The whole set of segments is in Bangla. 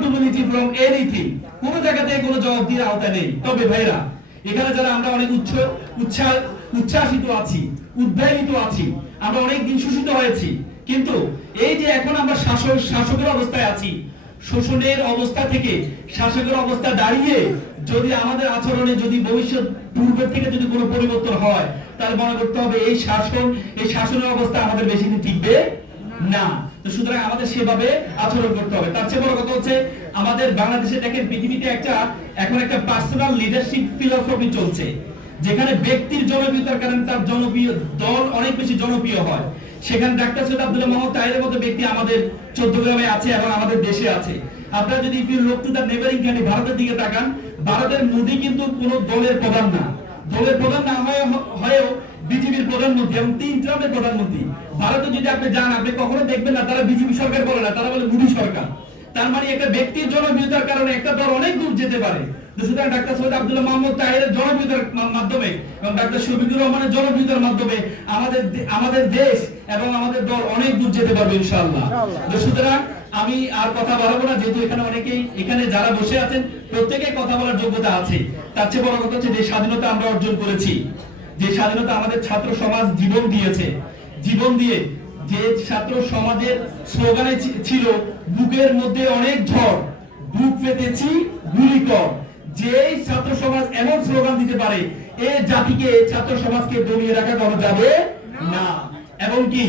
অ্যাকাউন্টেবিলিটি ফ্রম এনিথিং কোন জায়গা থেকে কোনো জবাবদিহির আওতায় নেই। তবে ভাইরা এখানে যারা আমরা অনেক উচ্চ উচ্ছ্বাস উচ্ছ্বাসিত আছি উদ্বেলিত আছি, আমরা অনেক দিন শোষিত হয়েছি। কিন্তু এই যে এখন আমরা শাসক, শাসকের অবস্থায় আছি, শোষণের অবস্থা থেকে শাসকের অবস্থা দাঁড়িয়ে যদি আমাদের আচরণে যদি ভবিষ্যৎ পূর্বের থেকে যদি কোনো পরিবর্তন হয়, তাহলে মনে করতে হবে এই শাসন, এই শাসনের অবস্থা আমাদের বেশি দিন টিকবে না। সুতরাং আমাদের সেভাবে আচরণ করতে হবে। তার চেয়ে বড় কথা হচ্ছে, আমাদের বাংলাদেশে দেখেন, পৃথিবীতে একটা, এখন একটা পার্সোনাল লিডারশিপ চলছে, যেখানে ব্যক্তির জনপ্রিয়তার কারণে তার জনপ্রিয় দল অনেক বেশি জনপ্রিয় হয়। সেখানে ডাক্তার সৈয়দ আব্দুল্লাহ মোহাম্মদ মতো ব্যক্তি আমাদের চোদ্দ গ্রামে আছে এবং আমাদের দেশে আছে। আপনারা যদি টু নেবারিং কান্ট্রি ভারতের দিকে তাকান, ভারতের মোদী কিন্তু কোনো দলের প্রধান না। দলের প্রধান না হয়ে এবং প্রধানমন্ত্রী। ভারতে যদি আপনি যান, আপনি কখনো দেখবেন না, তারা বিজেপি সরকার বলে না, তারা বলে মোদী সরকার। তার মানে একটা ব্যক্তির জনপ্রিয়তার কারণে একটা দল অনেক দূর যেতে পারে। এবং আমাদের আমাদের আমাদের আমি আর কথা বাড়াবো না, যেহেতু এখানে অনেকেই, এখানে যারা বসে আছেন প্রত্যেকে কথা বলার যোগ্যতা আছে। তার চেয়ে বড় কথা হচ্ছে যে স্বাধীনতা আমরা অর্জন করেছি। যে স্বাধীনতা আমাদের ছাত্র সমাজ জীবন দিয়েছে, জীবন দিয়ে যে ছাত্র সমাজের স্লোগানে ছিল, বুকের মধ্যে অনেক ঝড়, বুক পেতেছি গুলি কর। যে ছাত্র সমাজ এমন স্লোগান দিতে পারে, এ জাতিকে ছাত্র সমাজকে দমিয়ে রাখা করা যাবে না। এবং কি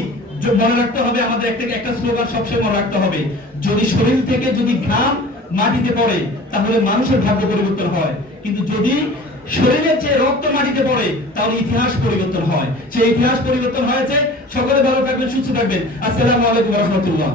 মনে রাখতে হবে, আমাদের একটা একটা স্লোগান সবসময় মনে রাখতে হবে, যদি শরীর থেকে যদি ঘাম মাটিতে পড়ে, তাহলে মানুষের ভাগ্য পরিবর্তন হয়। কিন্তু যদি শরীরের যে রক্ত মাটিতে পড়ে, তার ইতিহাস পরিবর্তন হয়। সেই ইতিহাস পরিবর্তন হয়েছে। সকলে ভালো থাকবেন, সুস্থ থাকবেন। আসসালামু আলাইকুম রহমতুল্লাহ।